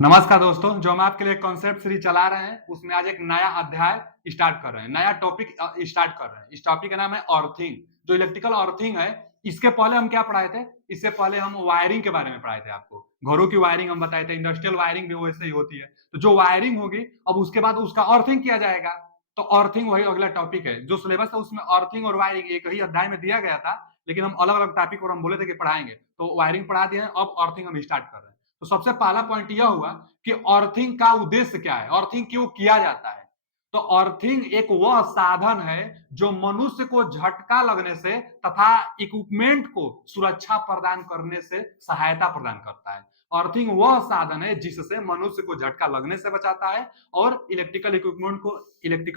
नमस्कार दोस्तों, जो हम आपके लिए कॉन्सेप्ट सीरीज चला रहे हैं उसमें आज एक नया अध्याय स्टार्ट कर रहे हैं, नया टॉपिक स्टार्ट कर रहे हैं। इस टॉपिक का नाम है अर्थिंग। जो इलेक्ट्रिकल अर्थिंग है, इसके पहले हम क्या पढ़ाए थे? इससे पहले हम वायरिंग के बारे में पढ़ाए थे। आपको घरों की वायरिंग हम बताए थे, इंडस्ट्रियल वायरिंग भी वैसे ही होती है। तो जो वायरिंग होगी अब उसके बाद उसका अर्थिंग किया जाएगा। तो अर्थिंग वही अगला टॉपिक है। जो सिलेबस है उसमें अर्थिंग और वायरिंग एक ही अध्याय में दिया गया था, लेकिन हम अलग अलग टॉपिक पर हम बोले थे कि पढ़ाएंगे, तो वायरिंग पढ़ा दिए हैं। अब अर्थिंग हम स्टार्ट कर रहे हैं। तो सबसे पहला पॉइंट यह हुआ कि अर्थिंग का उद्देश्य क्या है, अर्थिंग क्यों किया जाता है। तो अर्थिंग एक वह साधन है जो मनुष्य को झटका लगने से तथा इक्विपमेंट को सुरक्षा प्रदान करने से सहायता प्रदान करता है। अर्थिंग वह साधन है जिससे मनुष्य को झटका लगने से बचाता है और इलेक्ट्रिकल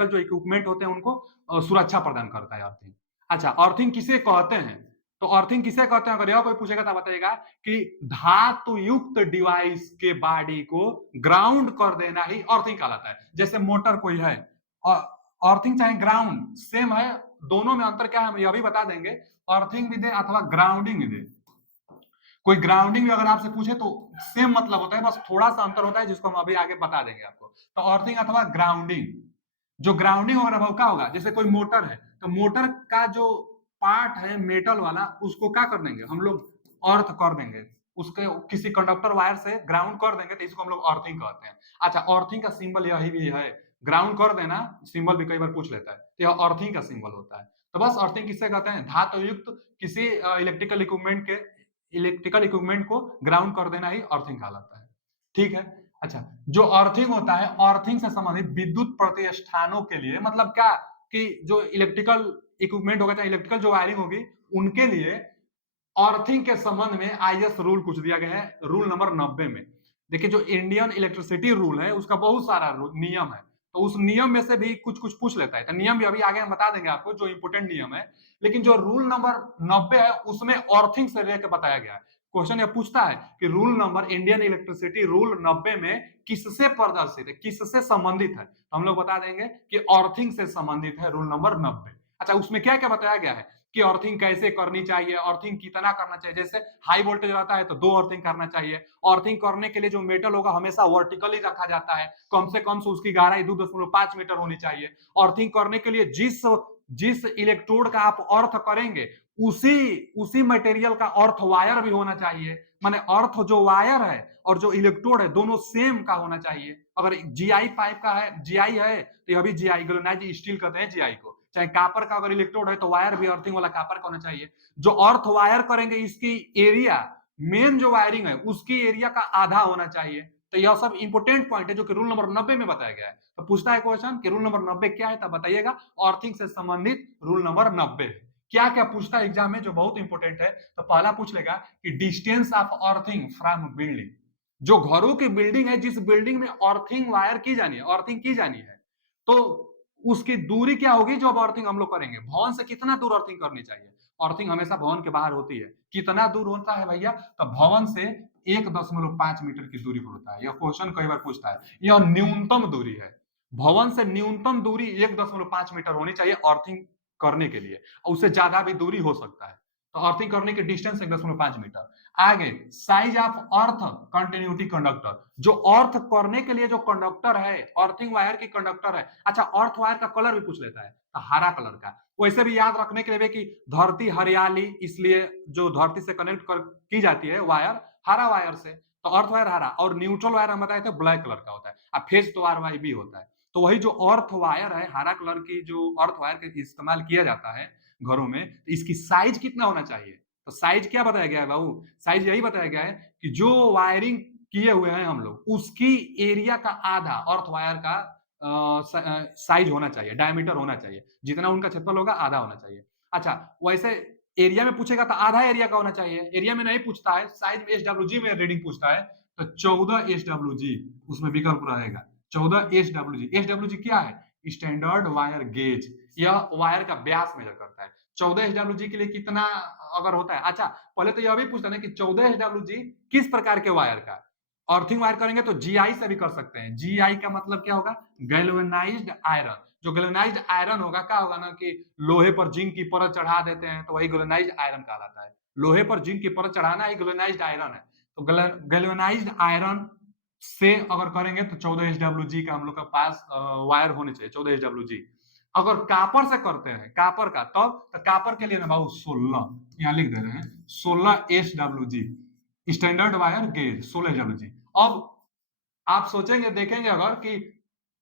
जो इक्विपमेंट होते हैं उनको सुरक्षा प्रदान करता है अर्थिंग। अच्छा, अर्थिंग किसे कहते हैं? तो अर्थिंग किसे कहते हैं, अगर यह कोई पूछेगा तो बताइएगा कि धातु युक्त डिवाइस के बॉडी को ग्राउंड कर देना ही अर्थिंग कहलाता है। जैसे मोटर कोई है, अर्थिंग चाहे ग्राउंड सेम है, दोनों में अंतर क्या है हम यह भी बता देंगे। अर्थिंग भी दे अथवा ग्राउंडिंग भी दे, कोई ग्राउंडिंग भी अगर आपसे पूछे तो सेम मतलब होता है, बस थोड़ा सा अंतर होता है जिसको हम अभी आगे बता देंगे आपको। तो अर्थिंग अथवा ग्राउंडिंग, जो ग्राउंडिंग होगा वो क्या होगा, जैसे कोई मोटर है तो मोटर का जो पार्ट है मेटल वाला उसको क्या कर देंगे हम लोग, अर्थ कर देंगे, उसके किसी कंडक्टर वायर से ग्राउंड कर देंगे, तो इसको हम लोग अर्थिंग कहते हैं। अच्छा, अर्थिंग का सिंबल यही भी है, ग्राउंड कर देना सिंबल भी कई बार पूछ लेता है, तो यह अर्थिंग का सिंबल होता है। तो बस अर्थिंग किससे कहते हैं, धातु युक्त किसी इलेक्ट्रिकल इक्विपमेंट को ग्राउंड कर देना ही अर्थिंग कहलाता है। ठीक है। अच्छा, जो अर्थिंग होता है, अर्थिंग से संबंधित विद्युत प्रतिष्ठानों के लिए, मतलब क्या कि जो इलेक्ट्रिकल इक्विपमेंट होगा चाहे इलेक्ट्रिकल जो वायरिंग होगी उनके लिए अर्थिंग के संबंध में आईएस रूल कुछ दिया गया है, रूल नंबर 90 में। देखिए, जो इंडियन इलेक्ट्रिसिटी रूल है उसका बहुत सारा नियम है, तो उस नियम में से भी कुछ कुछ पूछ लेता है। तो नियम भी अभी आगे हम बता देंगे आपको जो इंपोर्टेंट नियम है, लेकिन जो रूल नंबर 90 है उसमें अर्थिंग से लेकर बताया गया है। क्वेश्चन यह पूछता है कि rule number Indian electricity rule 90 में किससे प्रदर्शित है, किससे संबंधित है, तो हम लोग बता देंगे कि अर्थिंग से संबंधित है रूल नंबर 90। अच्छा, उसमें क्या क्या बताया गया है कि अर्थिंग कैसे करनी चाहिए, अर्थिंग कितना करना चाहिए। जैसे हाई वोल्टेज रहता है तो 2 अर्थिंग करना चाहिए। अर्थिंग करने के लिए जो मेटल होगा हमेशा वर्टिकली रखा जाता है, कम से कम से उसकी गहराई 2.5 मीटर होनी चाहिए। अर्थिंग करने के लिए जिस जिस इलेक्ट्रोड का आप अर्थ करेंगे उसी उसी मटेरियल का अर्थ वायर भी होना चाहिए। माने अर्थ जो वायर है और जो इलेक्ट्रोड है दोनों सेम का होना चाहिए। अगर जीआई पाइप का है, जीआई है तो यह भी जीआई, गैल्वेनाइज्ड स्टील कहते हैं जीआई को। चाहे कापर का अगर इलेक्ट्रोड है तो वायर भी अर्थिंग वाला कापर का होना चाहिए। जो अर्थ वायर करेंगे इसकी एरिया, मेन जो वायरिंग है उसकी एरिया का आधा होना चाहिए। तो यह सब इंपोर्टेंट पॉइंट है जो कि रूल नंबर 90 में बताया गया है। तो पूछता है क्वेश्चन कि रूल नंबर 90 क्या है, तब बताइएगा। अर्थिंग से संबंधित रूल नंबर 90 है। क्या क्या पूछता है एग्जाम में जो बहुत इंपॉर्टेंट है, तो पहला पूछ लेगा कि distance of earthing from building. जो घरों की बिल्डिंग है, जिस बिल्डिंग में अर्थिंग वायर की जानी है, अर्थिंग की जानी है, तो उसकी दूरी क्या होगी जो अब अर्थिंग हम लोग करेंगे। भवन से कितना दूर अर्थिंग करनी चाहिए, अर्थिंग हमेशा भवन के बाहर होती है, कितना दूर होता है भैया, तो भवन से 1.5 मीटर की दूरी पर होता है। यह क्वेश्चन कई बार पूछता है, यह न्यूनतम दूरी है। भवन से न्यूनतम दूरी 1.5 मीटर होनी चाहिए अर्थिंग करने के लिए, और उससे ज्यादा भी दूरी हो सकता है। तो अर्थिंग करने की डिस्टेंस 1.5 मीटर। आगे, size of earth continuity conductor, जो अर्थ करने के लिए जो कंडक्टर है, अर्थिंग वायर की कंडक्टर है। अच्छा, अर्थ वायर का कलर भी पूछ लेता है, तो हरा कलर का। वैसे भी याद रखने के लिए कि धरती हरियाली, इसलिए जो धरती से कनेक्ट की जाती है वायर, हरा वायर से, तो अर्थ वायर हरा। और न्यूट्रल वायर हम बताए थे ब्लैक कलर का होता है, और फेज तो आर वाई भी होता है। तो वही जो अर्थ वायर है, हरा कलर की जो अर्थ वायर का इस्तेमाल किया जाता है घरों में, तो इसकी साइज कितना होना चाहिए। तो साइज क्या बताया गया है बाबू, साइज यही बताया गया है कि जो वायरिंग किए हुए हैं हम लोग उसकी एरिया का आधा अर्थ वायर का साइज होना चाहिए, डायमीटर होना चाहिए, जितना उनका क्षेत्रफल होगा आधा होना चाहिए। अच्छा, वैसे एरिया में पूछेगा तो आधा एरिया का होना चाहिए, एरिया में नहीं पूछता है, साइज में एसडब्ल्यूजी में रीडिंग पूछता है, तो 14 एसडब्ल्यूजी उसमें विकल्प रहेगा। 14 एसडब्ल्यूजी, एसडब्ल्यूजी क्या है, स्टैंडर्ड वायर गेज, यह वायर का व्यास मेजर करता है। 14 एसडब्ल्यूजी के लिए कितना अगर होता है। अच्छा, पहले तो यह भी पूछता है कि 14 एसडब्ल्यूजी किस प्रकार के वायर का। अर्थिंग वायर करेंगे तो जीआई से भी कर सकते हैं। जीआई का मतलब क्या होगा, गैल्वेनाइज्ड आयरन। जो गैल्वेनाइज्ड आयरन होगा क्या होगा ना कि लोहे पर जिंक की परत चढ़ा देते हैं तो वही गैल्वेनाइज्ड आयरन कहलाता है। लोहे पर जिंक की परत चढ़ाना ही गैल्वेनाइज्ड आयरन है। तो गैल्वेनाइज्ड आयरन से अगर करेंगे तो 14 एचडब्ल्यूजी का हम लोग का पास वायर होने चाहिए, 14 एचडब्ल्यूजी। अगर कापर से करते हैं, कापर का, तब तो कापर के लिए ना बाबू 16, यहाँ लिख दे रहे हैं 16 एचडब्ल्यूजी, स्टैंडर्ड वायर गेज 16 एचडब्ल्यूजी। अब आप सोचेंगे, देखेंगे अगर कि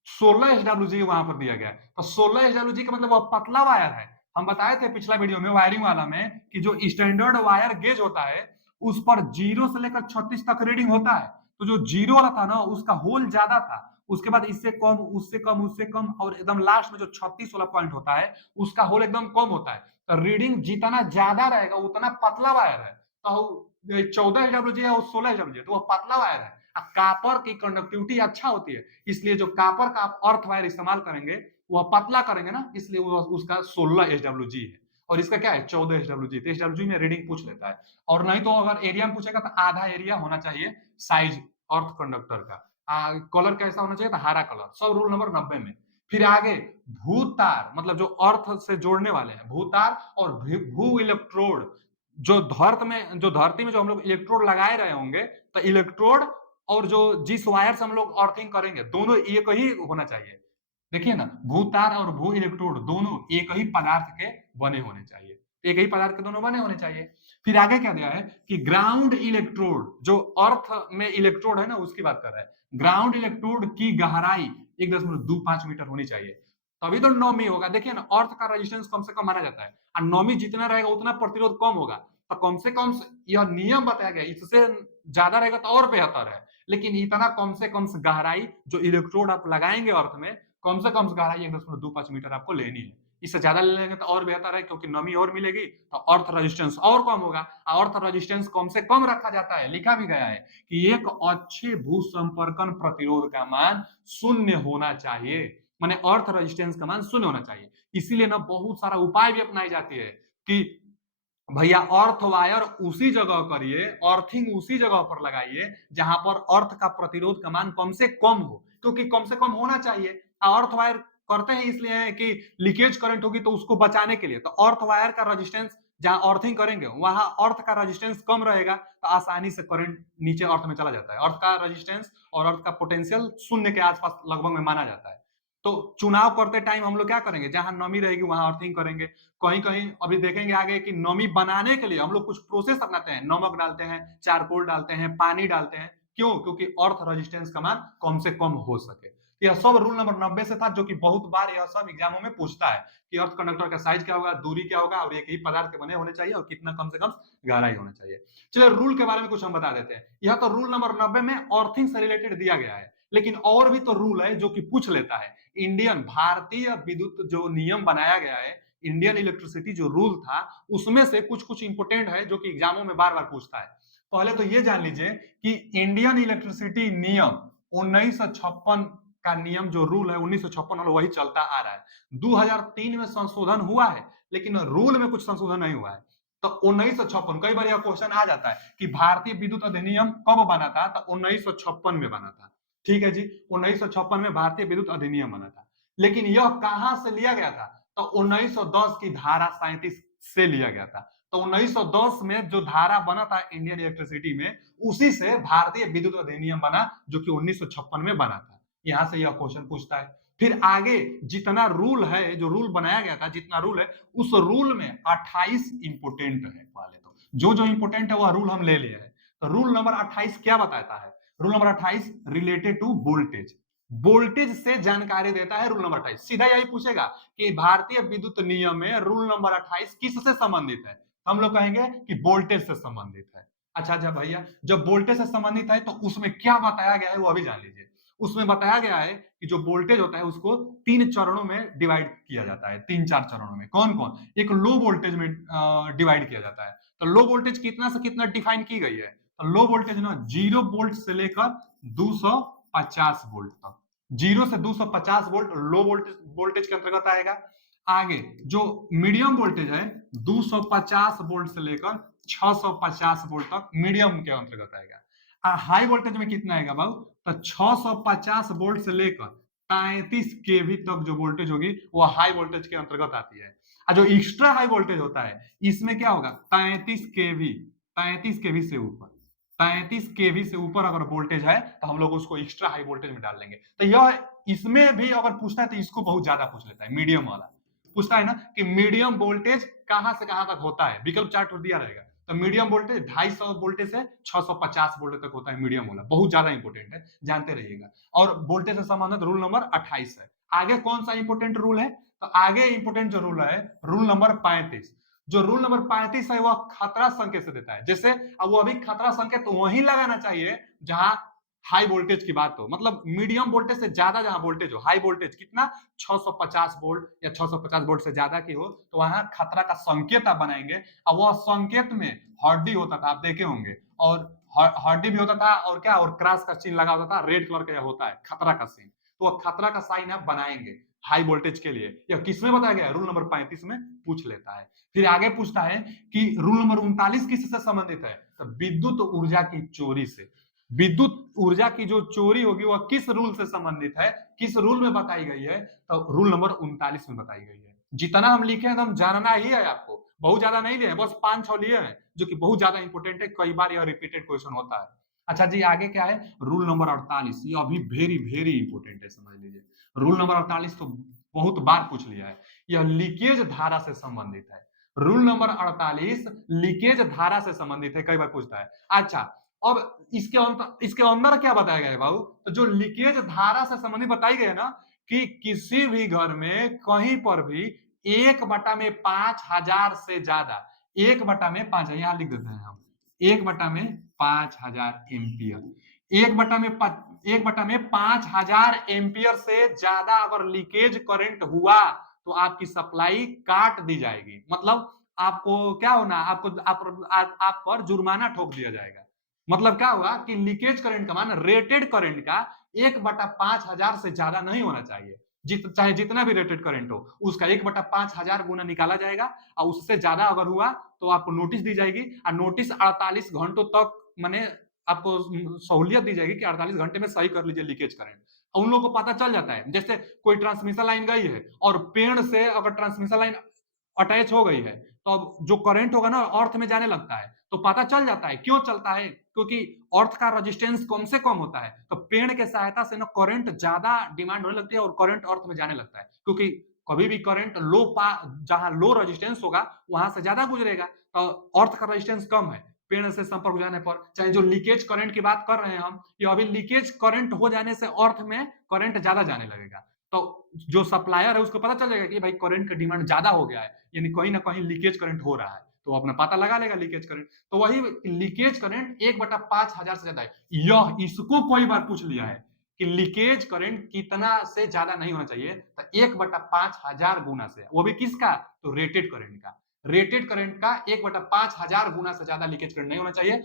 16 एचडब्ल्यूजी वहां पर दिया गया है, तो 16 एचडब्ल्यूजी का मतलब वह पतला वायर है। हम बताए थे पिछला वीडियो में वायरिंग वाला में कि जो स्टैंडर्ड वायर गेज होता है उस पर 0 से लेकर 36 तक रीडिंग होता है। तो जो 0 वाला था ना उसका होल ज्यादा था, उसके बाद इससे कम, उससे कम, उससे कम, और एकदम लास्ट में जो 36 वाला पॉइंट होता है उसका होल एकदम कम होता है। तो रीडिंग जितना ज्यादा रहेगा उतना पतला वायर है। तो 14 एचडब्ल्यूजी है और 16 एचडब्ल्यूजी है, तो वह पतला वायर है। कापर की कंडक्टिविटी अच्छा होती है, इसलिए जो कापर का आप अर्थ वायर इस्तेमाल करेंगे वह पतला करेंगे ना, इसलिए उसका 16 एचडब्ल्यूजी है। और इसका क्या है 14 एचडब्ल्यूजी। तो एचडब्ल्यूजी में रीडिंग पूछ लेता है। और नहीं तो अगर एरिया में पूछेगा तो आधा एरिया होना चाहिए साइज अर्थ कंडक्टर का। कलर कैसा होना चाहिए, तो हरा कलर, सब रूल नंबर 90 में। फिर आगे भूतार, मतलब जो अर्थ से जोड़ने वाले हैं, भूतार और भू इलेक्ट्रोड। जो धरती में जो हम लोग इलेक्ट्रोड लगाए रहे होंगे, तो इलेक्ट्रोड और जो जिस वायर से हम लोग अर्थिंग करेंगे दोनों एक ही होना चाहिए। देखिए ना, भूतार और भू इलेक्ट्रोड दोनों एक ही पदार्थ के बने होने चाहिए, एक ही पदार्थ के दोनों बने होने चाहिए। फिर आगे क्या दिया है कि ग्राउंड इलेक्ट्रोड, जो अर्थ में इलेक्ट्रोड है ना उसकी बात कर रहा है, ग्राउंड इलेक्ट्रोड की गहराई 1.25 मीटर होनी चाहिए, तभी तो नौमी होगा। देखिए ना, अर्थ का रेजिस्टेंस कम से कम माना जाता है, और नौमी जितना रहेगा उतना प्रतिरोध कम होगा। तो कम से कम यह नियम बताया गया, इससे ज्यादा रहेगा तो और बेहतर है, लेकिन इतना कम से कम गहराई जो इलेक्ट्रोड आप लगाएंगे अर्थ में, कम से कम गहराई 1.25 मीटर आपको लेनी है। इससे ज्यादा ले लेंगे तो और बेहतर है, क्योंकि नमी और मिलेगी तो अर्थ रेजिस्टेंस और कम होगा। अर्थ रेजिस्टेंस कम से कम रखा जाता है, लिखा भी गया है कि एक अच्छे भू संपर्कन प्रतिरोध का मान 0 होना चाहिए, माने अर्थ रेजिस्टेंस का मान 0 होना चाहिए। इसीलिए ना बहुत सारा उपाय भी अपनाई जाती है कि भैया अर्थ वायर उसी जगह करिए, अर्थिंग उसी जगह पर लगाइए जहां पर अर्थ का प्रतिरोध का मान कम से कम हो, क्योंकि कम से कम होना चाहिए। अर्थ वायर करते हैं इसलिए है कि लीकेज करंट होगी तो उसको बचाने के लिए। तो अर्थ वायर का रेजिस्टेंस जहां अर्थिंग करेंगे वहां अर्थ का रेजिस्टेंस कम रहेगा, तो आसानी से करंट नीचे अर्थ में चला जाता है। अर्थ का रेजिस्टेंस और अर्थ का पोटेंशियल 0 के आसपास लगभग में माना जाता है। तो चुनाव करते टाइम हम लोग क्या करेंगे, जहां नमी रहेगी वहां अर्थिंग करेंगे। कहीं कहीं अभी देखेंगे आगे कि नमी बनाने के लिए हम लोग कुछ प्रोसेस अपनाते हैं, नमक डालते हैं, चारकोल डालते हैं, पानी डालते हैं। क्यों? क्योंकि अर्थ रेजिस्टेंस का मान कम से कम हो सके। यह सब रूल नंबर 90 से था, जो कि बहुत बार यह सब एग्जामों में पूछता है कि अर्थ कंडक्टर का साइज क्या होगा, दूरी क्या होगा, और एक ही पदार्थ के बने होने चाहिए, और कितना कम से कम गहराई होना चाहिए। चलिए रूल के बारे में कुछ हम बता देते हैं। यह तो रूल नंबर 90 में अर्थिंग से रिलेटेड दिया गया है, लेकिन और भी तो रूल है जो कि पूछ लेता है। इंडियन भारतीय विद्युत जो नियम बनाया गया है, इंडियन इलेक्ट्रिसिटी जो रूल था, उसमें से कुछ कुछ इंपोर्टेंट है जो कि एग्जामों में बार बार पूछता है। पहले तो ये जान लीजिए कि इंडियन इलेक्ट्रिसिटी नियम 1956 का नियम जो रूल है 1956 वाला वही चलता आ रहा है। 2003 में संशोधन हुआ है, लेकिन रूल में कुछ संशोधन नहीं हुआ है। तो 1956, कई बार यह क्वेश्चन आ जाता है कि भारतीय विद्युत अधिनियम कब बना था, तो 1956 में बना था। ठीक है जी, 1956 में भारतीय विद्युत अधिनियम बना था। लेकिन यह कहां से लिया गया था, तो 1910 की धारा 37 से लिया गया था। तो 1910 में जो धारा बना था इंडियन इलेक्ट्रिसिटी में, उसी से भारतीय विद्युत अधिनियम बना, जो कि 1956 में बना था। यहां से यह क्वेश्चन पूछता है। फिर आगे जितना रूल है, जो रूल बनाया गया था, जितना रूल है, उस रूल में 28 इंपोर्टेंट है। पहले तो जो इंपोर्टेंट है वह रूल हम ले लिए हैं। तो रूल नंबर 28 क्या बताता है? Rule number 28 related to voltage, voltage से जानकारी देता है रूल नंबर 28। सीधा यही पूछेगा कि भारतीय विद्युत नियम में रूल नंबर 28 किससे संबंधित है, हम लोग कहेंगे कि वोल्टेज से संबंधित है। अच्छा भैया, जब वोल्टेज से संबंधित है तो उसमें क्या बताया गया है वो अभी जान लीजिए। उसमें बताया गया है कि जो वोल्टेज होता है उसको 3 चरणों में डिवाइड किया जाता है, 3-4 चरणों में। कौन कौन? एक लो वोल्टेज में डिवाइड किया जाता है। तो लो वोल्टेज कितना से कितना डिफाइन की गई है? तो लो वोल्टेज ना 0 वोल्ट से लेकर 250 वोल्ट तक, 0 से 250 वोल्ट लो वोल्टेज के अंतर्गत आएगा। आगे जो मीडियम वोल्टेज है 250 वोल्ट से लेकर 650 वोल्ट तक मीडियम के अंतर्गत आएगा। हाई वोल्टेज में कितना आएगा बाबू? तो 650 वोल्ट से लेकर 33 केवी तक जो वोल्टेज होगी वो हाई वोल्टेज के अंतर्गत आती है। और जो एक्स्ट्रा हाई वोल्टेज होता है इसमें क्या होगा? 33 केवी, 33 केवी से ऊपर। 35 केवी से ऊपर अगर वोल्टेज है तो हम लोग उसको एक्स्ट्रा हाई वोल्टेज में डाल देंगे। तो यह इसमें भी अगर पूछता है तो इसको बहुत ज्यादा पूछ लेता है, मीडियम वाला पूछता है ना कि मीडियम वोल्टेज कहां से कहां तक होता है, विकल्प चार्ट दिया रहेगा। तो मीडियम वोल्टेज 250 वोल्टेज से 650 वोल्ट तक होता है मीडियम वाला, बहुत ज्यादा इंपॉर्टेंट है, जानते रहिएगा। और वोल्टेज से संबंधित रूल नंबर 28 है। आगे कौन सा इंपॉर्टेंट रूल है, तो आगे इंपॉर्टेंट जो रूल है रूल नंबर 35। जो रूल नंबर 35 है वह खतरा संकेत से देता है। जैसे अब वो अभी खतरा संकेत तो वहीं लगाना चाहिए जहां हाई वोल्टेज की बात हो, मतलब मीडियम वोल्टेज से ज्यादा जहां वोल्टेज हो, हाई वोल्टेज कितना 650 वोल्ट या 650 वोल्ट से ज्यादा की हो, तो वहां खतरा का संकेत आप बनाएंगे। और वह संकेत में हर्डी होता था, आप देखे होंगे, और हर्डी भी होता था, और क्या, और क्रॉस का चिन्ह लगा होता था, रेड कलर का होता है खतरा का सीन। तो वह खतरा का साइन आप बनाएंगे हाई वोल्टेज के लिए। यह किसमें बताया गया है, रूल नंबर 35 में पूछ लेता है। फिर आगे पूछता है कि रूल नंबर 39 किससे संबंधित है, तो विद्युत ऊर्जा की चोरी से। विद्युत ऊर्जा की जो चोरी होगी वह किस रूल से संबंधित है, किस रूल में बताई गई है, तो रूल नंबर 39 में बताई गई है। जितना हम लिखे हैं तो हम जानना ही है आपको, बहुत ज्यादा नहीं लिए, बस 5-6 लिए हैं, जो कि बहुत ज्यादा इंपॉर्टेंट है, कई बार यह रिपीटेड क्वेश्चन होता है। अच्छा जी, आगे क्या है, रूल नंबर 48, ये अभी वेरी वेरी इंपॉर्टेंट है, समझ लीजिए। रूल नंबर 48 तो बहुत बार पूछ लिया है, यह लीकेज धारा से संबंधित है। रूल नंबर 48 लीकेज धारा से संबंधित है, कई बार पूछता है। अच्छा, अब इसके अंदर क्या बताया गया है बाबू, तो जो लीकेज धारा से संबंधित बताई गई है ना, कि किसी भी घर में कहीं पर भी 1/5000 से ज्यादा, 1/5, यहां लिख देते हैं हम, 1/5000 एम्पियर, 1/5000 एम्पियर से ज्यादा अगर लीकेज करंट हुआ तो आपकी सप्लाई काट दी जाएगी। मतलब आपको क्या होना, आप पर जुर्माना ठोक दिया जाएगा। मतलब क्या हुआ कि लीकेज करंट का मान, रेटेड करंट का 1/5000 से ज्यादा नहीं होना चाहिए। चाहे जितना भी रेटेड करंट हो, उसका 1/5000 गुना निकाला जाएगा, और उससे ज्यादा अगर हुआ तो आपको नोटिस दी जाएगी, और नोटिस 48 घंटों तक, माने आपको सहूलियत दी जाएगी कि 48 घंटे में सही कर लीजिए लीकेज करंट। उन लोगों को पता चल जाता है, जैसे कोई ट्रांसमिशन लाइन गई है और पेड़ से अगर ट्रांसमिशन लाइन अटैच हो गई है, तो अब जो करंट होगा ना अर्थ में जाने लगता है, तो पता चल जाता है। क्यों चलता है, क्योंकि अर्थ का रेजिस्टेंस कम से कम होता है, तो पेड़ के सहायता से ना करंट ज्यादा डिमांड होने लगती है और करंट अर्थ में जाने लगता है। क्योंकि कभी भी करंट जहां लो रेजिस्टेंस होगा वहां से ज्यादा गुजरेगा, तो अर्थ का रेजिस्टेंस कम है, पेड़ से संपर्क हो जाने पर। चाहे जो लीकेज करंट की बात कर रहे हैं हम, ये अभी लीकेज करंट हो जाने से अर्थ में करंट ज्यादा जाने लगेगा, तो जो सप्लायर है उसको पता चल जाएगा कि भाई करंट का डिमांड ज्यादा हो गया है, यानी कहीं ना कहीं लीकेज करंट हो रहा है, तो अपना पता लगा लेगा लीकेज करंट। तो वही लीकेज करंट 1/5000 से ज्यादा है। यह इसको कई बार पूछ लिया है कि लीकेज करंट कितना से ज्यादा नहीं होना चाहिए, तो 1/5000 गुना से, वो भी किसका, तो रेटेड करंट का। रेटेड करंट का 1/5000 गुना से ज्यादा लीकेज करंट नहीं होना चाहिए,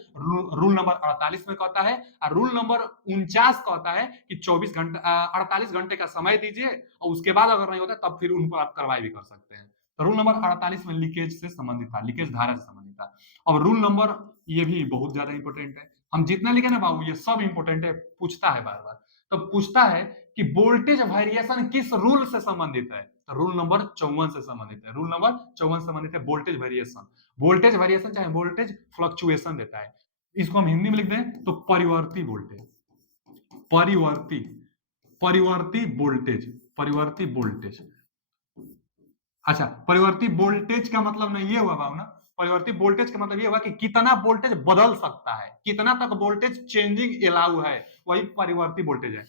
रूल नंबर 48 में कहता है। और रूल नंबर 49 कहता है कि 48 घंटे का समय दीजिए, और उसके बाद अगर नहीं होता तब फिर उन पर आप कार्रवाई भी कर सकते हैं। तो रूल नंबर 48 में लीकेज से संबंधित था, लीकेज धारा से संबंधित था। और रूल नंबर, ये भी बहुत ज्यादा इंपॉर्टेंट है, हम जितना लिखे ना बाबू ये सब इंपॉर्टेंट है, पूछता है बार बार। तो पूछता है कि वोल्टेज वेरिएशन किस रूल से संबंधित है, तो रूल नंबर 54 से संबंधित है। रूल नंबर 54 से संबंधित है वोल्टेज वेरिएशन। वोल्टेज वेरिएशन चाहे वोल्टेज फ्लक्चुएशन देता है, इसको हम हिंदी में लिख दें तो परिवर्ती वोल्टेज, परिवर्ती परिवर्ती वोल्टेज, परिवर्ती वोल्टेज। अच्छा, परिवर्ती वोल्टेज का मतलब नहीं ये हुआ भावना, परिवर्ती वोल्टेज का मतलब ये हुआ कि कितना वोल्टेज बदल सकता है, कितना तक वोल्टेज चेंजिंग अलाउ है, वही परिवर्ती वोल्टेज है।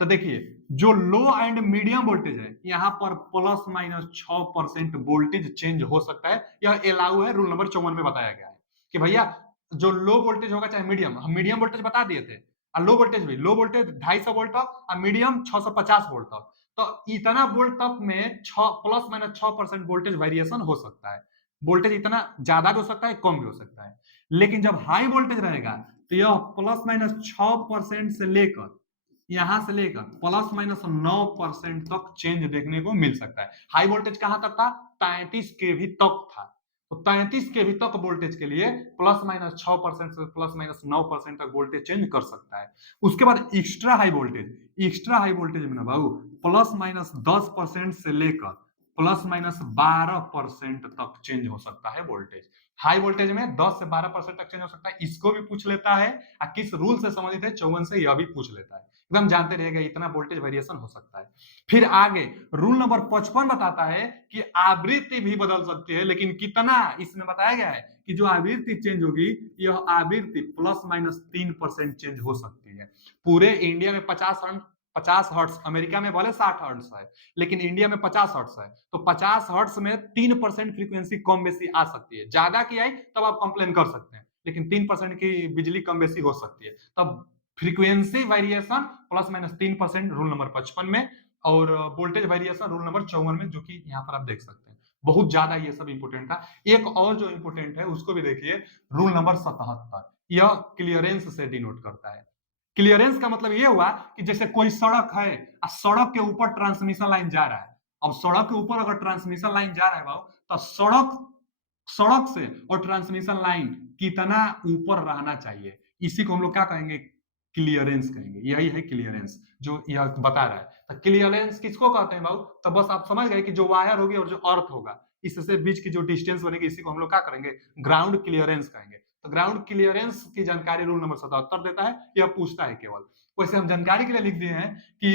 तो देखिए, जो लो एंड मीडियम वोल्टेज है, यहां पर +-6% वोल्टेज चेंज हो सकता है, यह अलाउ है, रूल नंबर 54 में बताया गया है कि भैया जो लो वोल्टेज होगा चाहे मीडियम, हम मीडियम वोल्टेज बता दिए थे, और लो वोल्टेज भी, लो वोल्टेज 250 वोल्ट तक और मीडियम 650 वोल्ट तक, तो इतना वोल्ट तक में +-6% वोल्टेज वेरिएशन हो सकता है। वोल्टेज इतना ज्यादा भी हो सकता है, कम भी हो सकता है। लेकिन जब हाई वोल्टेज रहेगा तो यह +-6% से लेकर, यहां से लेकर +-9% तक चेंज देखने को मिल सकता है। हाई वोल्टेज कहां तक था, 33 केवी तक था। तो 33 केवी तक वोल्टेज के लिए +-6% से +-9% तक वोल्टेज चेंज कर सकता है। उसके बाद extra high voltage, extra high voltage में ना बाबू +-10% से लेकर +-12% तक चेंज हो सकता है वोल्टेज। हाई वोल्टेज में 10 से 12% तक चेंज हो सकता है, इसको भी पूछ लेता है। और किस रूल से संबंधित है 54 से, यह भी पूछ लेता है। एकदम जानते रहिएगा इतना वोल्टेज वेरिएशन हो सकता है। फिर आगे रूल नंबर 55 बताता है कि आवृत्ति भी बदल सकती है, लेकिन कितना, इसमें बताया गया है कि जो आवृत्ति चेंज होगी यह आवृत्ति ±3% चेंज हो सकती है। पूरे इंडिया में 50 हर्ट्ज, अमेरिका में भले 60 हर्ट्ज है, लेकिन इंडिया में 50 हर्ट्ज है, तो 50 हर्ट्ज में 3% फ्रीक्वेंसी कम बेसी आ सकती है। ज्यादा की आई तब आप कंप्लेन कर सकते हैं, लेकिन 3% की बिजली कम बेसी हो सकती है। तब फ्रीक्वेंसी वेरिएशन ±3% रूल नंबर 55 में, और वोल्टेज वेरिएशन रूल नंबर 54 में, जो कि यहाँ पर आप देख सकते हैं। बहुत ज्यादा ये सब इंपोर्टेंट था। एक और जो इंपोर्टेंट है उसको भी देखिए, रूल नंबर 77, यह क्लियरेंस से डिनोट करता है। क्लियरेंस का मतलब ये हुआ कि जैसे कोई सड़क है और सड़क के ऊपर ट्रांसमिशन लाइन जा रहा है। अब सड़क के ऊपर अगर ट्रांसमिशन लाइन जा रहा है भाव, तो सड़क से और ट्रांसमिशन लाइन कितना ऊपर रहना चाहिए, इसी को हम लोग क्या कहेंगे, क्लियरेंस कहेंगे। यही है क्लियरेंस जो यह बता रहा है। तो क्लियरेंस किसको कहते हैं भाव, तो बस आप समझ गए कि जो वायर होगी और जो अर्थ होगा, इससे बीच की जो डिस्टेंस बनेगी, इसी को हम लोग क्या करेंगे, ग्राउंड क्लियरेंस कहेंगे। तो ग्राउंड क्लियरेंस की जानकारी रूल नंबर 77 देता है, यह पूछता है केवल। वैसे हम जानकारी के लिए लिख दिए हैं कि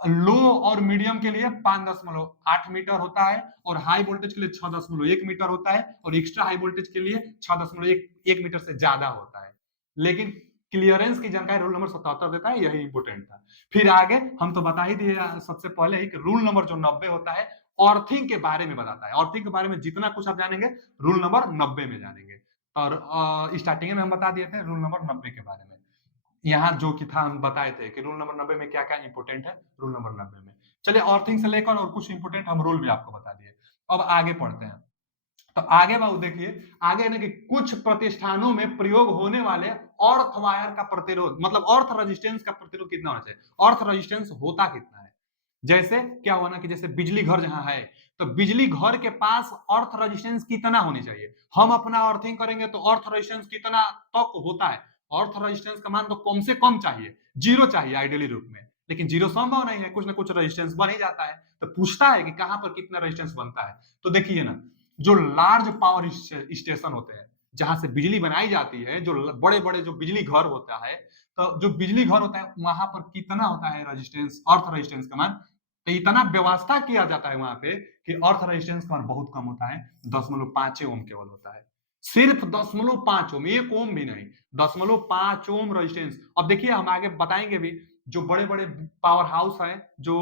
लो और मीडियम के लिए 5.8 मीटर होता है, और हाई वोल्टेज के लिए 6.1 मीटर होता है, और एक्स्ट्रा हाई वोल्टेज के लिए 6.1 मीटर से ज्यादा होता है। लेकिन क्लियरेंस की जानकारी रूल नंबर 77 देता है, यही इंपोर्टेंट था। फिर आगे हम तो बता ही दिए सबसे पहले ही कि रूल नंबर जो 90 होता है, अर्थिंग के बारे में बताता है। अर्थिंग के बारे में जितना कुछ आप जानेंगे रूल नंबर 90 में जानेंगे। और स्टार्टिंग में हम बता दिए थे रूल नंबर 90 के बारे में। यहाँ जो कि था हम बताए थे कि रूल नंबर 90 में क्या क्या इंपोर्टेंट है रूल नंबर 90 में। चलिए अर्थिंग से लेकर और कुछ इंपोर्टेंट हम रूल भी आपको बता दिए। अब आगे पढ़ते हैं। तो आगे बाबू देखिए, आगे ना कि कुछ प्रतिष्ठानों में प्रयोग होने वाले अर्थ वायर का प्रतिरोध, मतलब अर्थ रेजिस्टेंस का प्रतिरोध कितना होना चाहिए, अर्थ रेजिस्टेंस होता कितना है। जैसे क्या हुआ ना कि जैसे बिजली घर जहां है, तो बिजली घर के पास अर्थ रेजिस्टेंस कितना होनी चाहिए। हम अपना अर्थिंग करेंगे तो अर्थ रेजिस्टेंस कितना तक होता है, अर्थ रेजिस्टेंस का मान तो कम से कम चाहिए, 0 चाहिए आइडियली रूप में, लेकिन 0 संभव नहीं है, कुछ ना कुछ रेजिस्टेंस बन ही जाता है। तो पूछता है कि कहां पर कितना रेजिस्टेंस बनता है। तो देखिए ना, जो लार्ज पावर स्टेशन होते हैं, जहां से बिजली बनाई जाती है, जो बड़े बड़े जो बिजली घर होता है, तो जो बिजली घर होता है वहां पर कितना होता है रेजिस्टेंस, अर्थ रेजिस्टेंस का मान। तो इतना व्यवस्था किया जाता है वहां पे कि अर्थ रेजिस्टेंस का मान बहुत कम होता है, 0.5 ओम केवल होता है। सिर्फ 0.5 ओम, 1 ओम भी नहीं, 0.5 ओम रेजिस्टेंस। अब देखिए हम आगे बताएंगे भी, जो बड़े बड़े पावर हाउस है, जो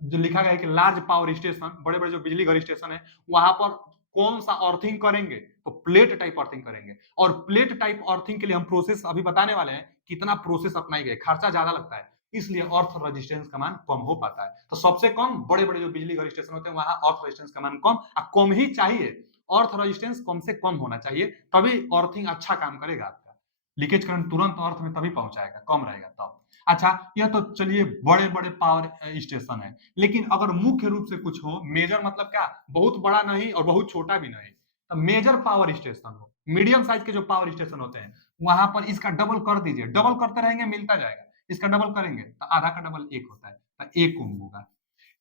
लिखा गया है कि लार्ज पावर स्टेशन, बड़े बड़े जो बिजली घर स्टेशन है, वहां पर कौन सा अर्थिंग करेंगे, तो प्लेट टाइप अर्थिंग करेंगे। और प्लेट टाइप अर्थिंग के लिए हम प्रोसेस अभी बताने वाले हैं, कितना प्रोसेस अपनाई गई, खर्चा ज्यादा लगता है, इसलिए अर्थ रेजिस्टेंस का मान कम हो पाता है। तो सबसे कम बड़े बड़े जो बिजली घर स्टेशन होते हैं वहां अर्थ रेजिस्टेंस का मान कम ही चाहिए। अर्थ रेजिस्टेंस कम से कम होना चाहिए, तभी अर्थिंग अच्छा काम करेगा आपका। लीकेज करंट तुरंत अर्थ में तभी पहुंचाएगा, कम रहेगा तब। अच्छा, यह तो चलिए बड़े बड़े पावर स्टेशन है। लेकिन अगर मुख्य रूप से कुछ हो, मेजर मतलब क्या, बहुत बड़ा नहीं और बहुत छोटा भी नहीं, तो मेजर पावर स्टेशन हो, मीडियम साइज के जो पावर स्टेशन होते हैं, वहां पर इसका डबल कर दीजिए, डबल करते रहेंगे मिलता जाएगा। इसका डबल करेंगे तो आधा का डबल 1 होता है, तो 1 ओम होगा।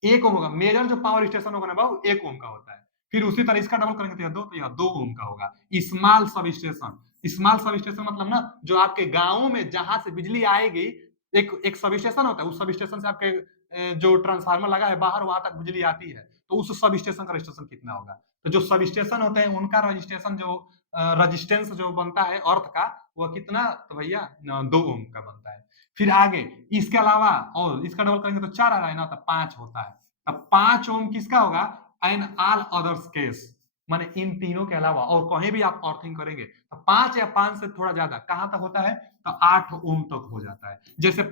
1 ओम होगा, मेजर जो पावर स्टेशन होगा ना बाबू 1 ओम का होता है। फिर उसी तरह इसका डबल करेंगे तो यह 2, तो यह 2 ओम का होगा। Small sub station, small sub station मतलब ना जो आपके गांवों में जहां से बिजली आएगी, एक एक सब स्टेशन होता है, उस सब स्टेशन से आपके जो ट्रांसफार्मर लगा है बाहर, वहां तक बिजली आती है, तो उस सब स्टेशन का रजिस्ट्रेशन कितना होगा। तो जो सब स्टेशन होते हैं उनका रजिस्ट्रेशन जो रजिस्टेंस जो बनता है अर्थ का, वह कितना, तो भैया 2 ओम का बनता है। फिर आगे इसके अलावा और इसका डबल करेंगे तो 4 आ रहा है ना, तो 5 होता है। अब 5 ओम किसका होगा, एन ऑल अदर्स केस, माने इन तीनों के अलावा और कहीं भी आप अर्थिंग करेंगे तो 5 या 5 से थोड़ा ज्यादा कहां तक होता है, तो 8 ओम तक हो जाता है। जैसे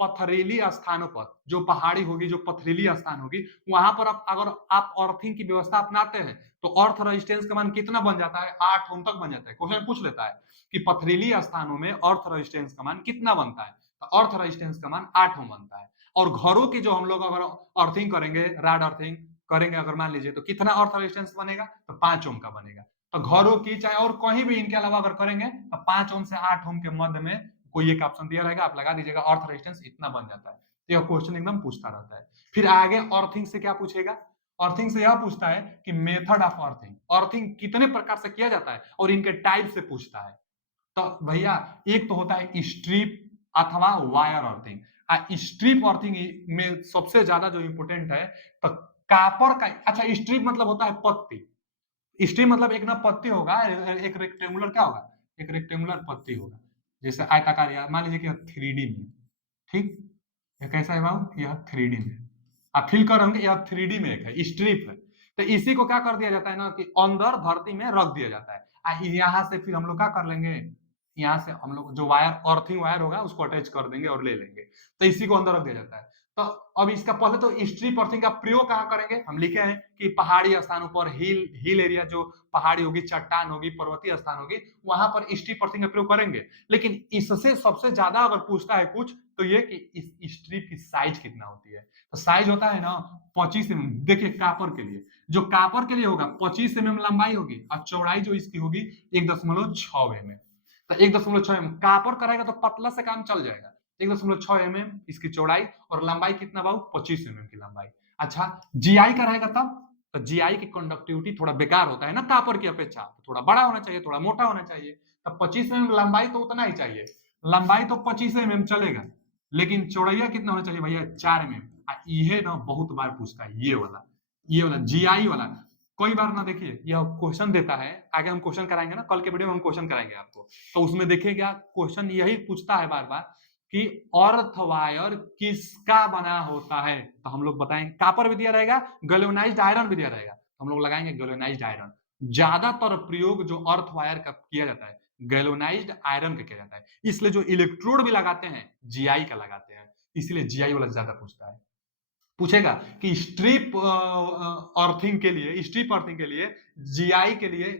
पथरीली स्थानों पर, जो पहाड़ी होगी, जो पथरीली स्थान होगी, वहां पर अगर आप अर्थिंग की व्यवस्था अपनाते हैं तो अर्थ रेजिस्टेंस का मान कितना बन जाता है, 8 ओम तक बन जाता है। क्वेश्चन पूछ लेता है कि पथरीली स्थानों में अर्थ रेजिस्टेंस का मान कितना बनता है, तो अर्थ रेजिस्टेंस का मान 8 ओम बनता है। और घरों की जो हम लोग अगर अर्थिंग करेंगे, राड अर्थिंग करेंगे अगर मान लीजिए, तो कितना अर्थ रेजिस्टेंस बनेगा, तो 5 ओम का बनेगा। तो घरों की चाहे और कहीं भी इनके अलावा अगर करेंगे तो 5 ओम से 8 ओम के मध्य में कोई एक ऑप्शन दिया रहेगा, आप लगा दीजिएगा, अर्थ रेजिस्टेंस इतना बन जाता है। तो यह क्वेश्चन एकदम पूछता रहता है। फिर आगे अर्थिंग से क्या पूछेगा, अर्थिंग से यह पूछता है कि मेथड ऑफ अर्थिंग, अर्थिंग कितने प्रकार से किया जाता है और इनके टाइप से पूछता है। तो भैया एक तो होता है स्ट्रिप अथवा वायर अर्थिंग। स्ट्रिप अर्थिंग में सबसे ज्यादा जो इंपोर्टेंट है तो कापर का, अच्छा स्ट्रिप मतलब होता है पत्ती, स्ट्रिप मतलब एक ना पत्ती होगा, एक रेक्टेंगुलर क्या होगा, एक रेक्टेंगुलर पत्ती होगा, जैसे आयताकार, या मान लीजिए कि 3D में, ठीक, ये कैसा है बाबू, यह 3D में, आप फील कर होंगे यह 3D में एक है स्ट्रिप है। तो इसी को क्या कर दिया जाता है ना कि अंदर धरती में रख दिया जाता है, यहाँ से फिर हम लोग क्या कर लेंगे, यहाँ से हम लोग जो वायर अर्थिंग वायर होगा उसको अटैच कर देंगे और ले लेंगे, तो इसी को अंदर रख दिया जाता है। तो अब इसका पहले तो स्ट्रिप अर्थिंग का प्रयोग कहाँ करेंगे, हम लिखे हैं कि पहाड़ी स्थानों पर, हिल एरिया, जो पहाड़ी होगी, चट्टान होगी, पर्वतीय स्थान होगी, वहां पर स्ट्रिप अर्थिंग का प्रयोग करेंगे। लेकिन इससे सबसे ज्यादा अगर पूछता है कुछ तो ये कि इस स्ट्रिप की साइज कितना होती है, तो साइज होता है ना 25 mm। देखिए कापर के लिए, जो कापर के लिए होगा 25 mm लंबाई होगी और चौड़ाई जो इसकी होगी 1.6 mm। तो 1.6 mm कापर कराएगा तो पतला से काम चल जाएगा, 1.6 mm इसकी चौड़ाई और लंबाई कितना बाबू 25 mm की लंबाई। अच्छा जीआई कराएगा तब, तो जीआई की कंडक्टिविटी थोड़ा बेकार होता है ना कापर की अपेक्षा, थोड़ा बड़ा होना चाहिए, थोड़ा मोटा होना चाहिए। तब 25 mm लंबाई तो उतना ही चाहिए, लंबाई तो 25 mm चलेगा, लेकिन चौड़ैया कितना होना चाहिए भैया 4 mm। ये ना बहुत बार पूछता है ये वाला जीआई वाला, कई बार ना देखिए यह क्वेश्चन देता है, आगे हम क्वेश्चन कराएंगे ना, कल के वीडियो में हम क्वेश्चन कराएंगे आपको, तो उसमें देखिएगा क्वेश्चन यही पूछता है बार बार कि अर्थ वायर किसका बना होता है, तो हम लोग बताएंगे कापर भी दिया रहेगा, गैल्वेनाइज्ड आयरन भी दिया रहेगा, तो हम लोग लगाएंगे गैल्वेनाइज्ड आयरन। ज्यादातर प्रयोग जो अर्थ वायर का किया जाता है गैल्वेनाइज्ड आयरन का किया जाता है, इसलिए जो इलेक्ट्रोड भी लगाते हैं जीआई का लगाते हैं, इसलिए जीआई वाला ज्यादा पूछता है। पूछेगा कि स्ट्रिप अर्थिंग के लिए जीआई के लिए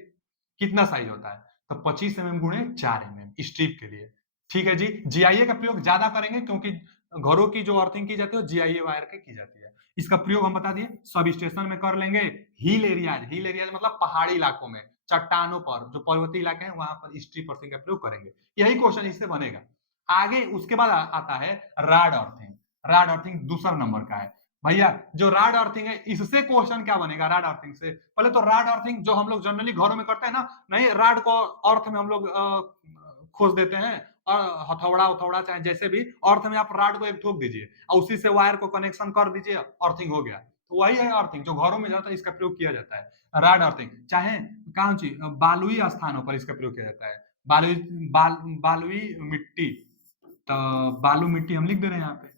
कितना साइज होता है, तो 25 mm गुणे 4 mm स्ट्रिप के लिए। ठीक है जी, जीआईए का प्रयोग ज्यादा करेंगे क्योंकि घरों की जो अर्थिंग की जाती है जीआईए वायर की जाती है। इसका प्रयोग हम बता दिए सब स्टेशन में कर लेंगे, हिल एरियाज मतलब पहाड़ी इलाकों में, चट्टानों पर, जो पर्वतीय इलाके हैं वहां पर स्ट्रिप अर्थिंग का प्रयोग करेंगे, यही क्वेश्चन इससे बनेगा। आगे उसके बाद आता है राड अर्थिंग। राड अर्थिंग दूसरा नंबर का है भैया, जो राड अर्थिंग है इससे क्वेश्चन क्या बनेगा, राड अर्थिंग से पहले तो राड अर्थिंग जो हम लोग जनरली घरों में करते हैं ना, नहीं राड को अर्थ में हम लोग खोज देते हैं, और हथौड़ा उथौड़ा चाहे जैसे भी अर्थ में आप राड को एक ठोक दीजिए और उसी से वायर को कनेक्शन कर दीजिए, अर्थिंग हो गया। तो वही है अर्थिंग जो घरों में जाता है, इसका प्रयोग किया जाता है राड अर्थिंग। चाहे कौन सी बालुई स्थानों पर इसका प्रयोग किया जाता है, बालुई मिट्टी, तो बालू मिट्टी हम लिख दे रहे हैं यहाँ पे,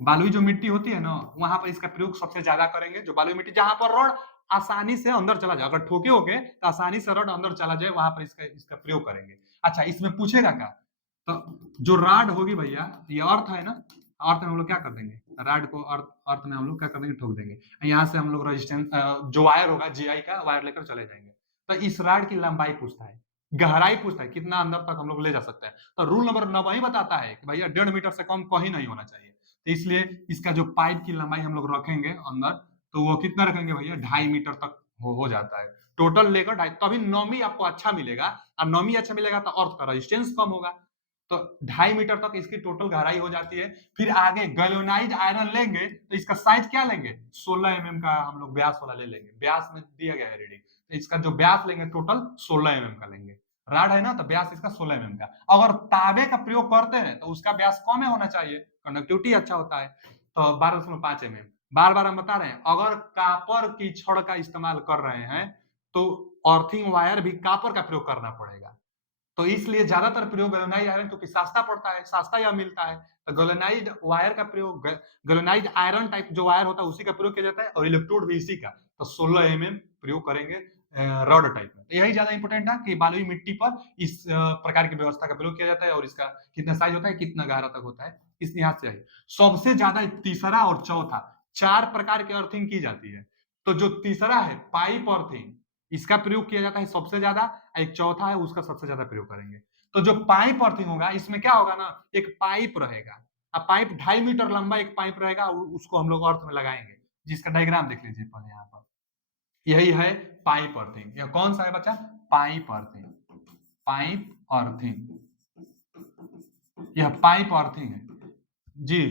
बालुई जो मिट्टी होती है ना वहां पर इसका प्रयोग सबसे ज्यादा करेंगे, जो बालुई मिट्टी जहां पर रॉड आसानी से अंदर चला जाए, अगर ठोके होगे तो आसानी से रॉड अंदर चला जाए, वहां पर इसका प्रयोग करेंगे। अच्छा इसमें पूछेगा क्या, तो जो राड होगी भैया, ये अर्थ है ना, अर्थ में हम लोग क्या कर देंगे, राड को अर्थ में हम लोग क्या कर देंगे, ठोक देंगे, यहाँ से हम लोग रेजिस्टेंस जो वायर होगा जीआई का वायर लेकर चले जाएंगे। तो इस राड की लंबाई पूछता है, गहराई पूछता है कितना अंदर तक हम लोग ले जा सकते हैं, तो रूल नंबर 9 ही बताता है कि भैया 1.5 मीटर से कम कहीं नहीं होना चाहिए, तो इसलिए इसका जो पाइप की लंबाई हम लोग रखेंगे अंदर, तो वो कितना रखेंगे भैया 2.5 मीटर तक हो जाता है, टोटल लेकर 2.5, तभी नॉमी आपको अच्छा मिलेगा, और नॉमी अच्छा मिलेगा तो अर्थ का रेजिस्टेंस कम होगा, तो 2.5 मीटर तक इसकी टोटल गहराई हो जाती है। फिर आगे गैल्वेनाइज्ड आयरन लेंगे तो इसका साइज क्या लेंगे, 16 mm का हम लोग व्यास वाला ले लेंगे, व्यास में दिया गया है रीडिंग, तो इसका जो व्यास लेंगे टोटल 16 mm का लेंगे, राड है ना तो व्यास इसका 16 mm का। अगर तांबे का प्रयोग करते हैं तो उसका व्यास कम होना चाहिए, कंडक्टिविटी अच्छा होता है, तो 12.5 mm। बार बार हम बता रहे हैं अगर कापर की छड़ का इस्तेमाल कर रहे हैं तो अर्थिंग वायर भी कापर का प्रयोग करना पड़ेगा, तो इसलिए ज्यादातर प्रयोग गैल्वेनाइज्ड आयरन, क्योंकि सस्ता पड़ता है, सस्ता या मिलता है, तो गैल्वेनाइज्ड वायर का प्रयोग, गैल्वेनाइज्ड आयरन टाइप जो वायर होता है उसी का प्रयोग किया जाता है, और इलेक्ट्रोड भी इसी का, तो 16 mm प्रयोग करेंगे रॉड टाइप में। तो यही ज्यादा इंपॉर्टेंट है कि बालुई मिट्टी पर इस प्रकार की व्यवस्था का प्रयोग किया जाता है, और इसका कितना साइज होता है, कितना गहरा तक होता है, इस लिहाज से है। सबसे ज्यादा तीसरा और चौथा 4 प्रकार की अर्थिंग की जाती है, तो जो तीसरा है पाइप अर्थिंग, इसका प्रयोग किया जाता है सबसे ज्यादा, एक चौथा है उसका सबसे ज्यादा प्रयोग करेंगे। तो जो पाइप अर्थिंग होगा इसमें क्या होगा ना, एक पाइप रहेगा, अब पाइप 2.5 मीटर लंबा एक पाइप रहेगा, उसको हम लोग अर्थ में लगाएंगे, जिसका डायग्राम देख लीजिए पहले यहाँ पर, यही है पाइप अर्थिंग। यह कौन सा है बच्चा, पाइप अर्थिंग, पाइप अर्थिंग, यह पाइप अर्थिंग है जी।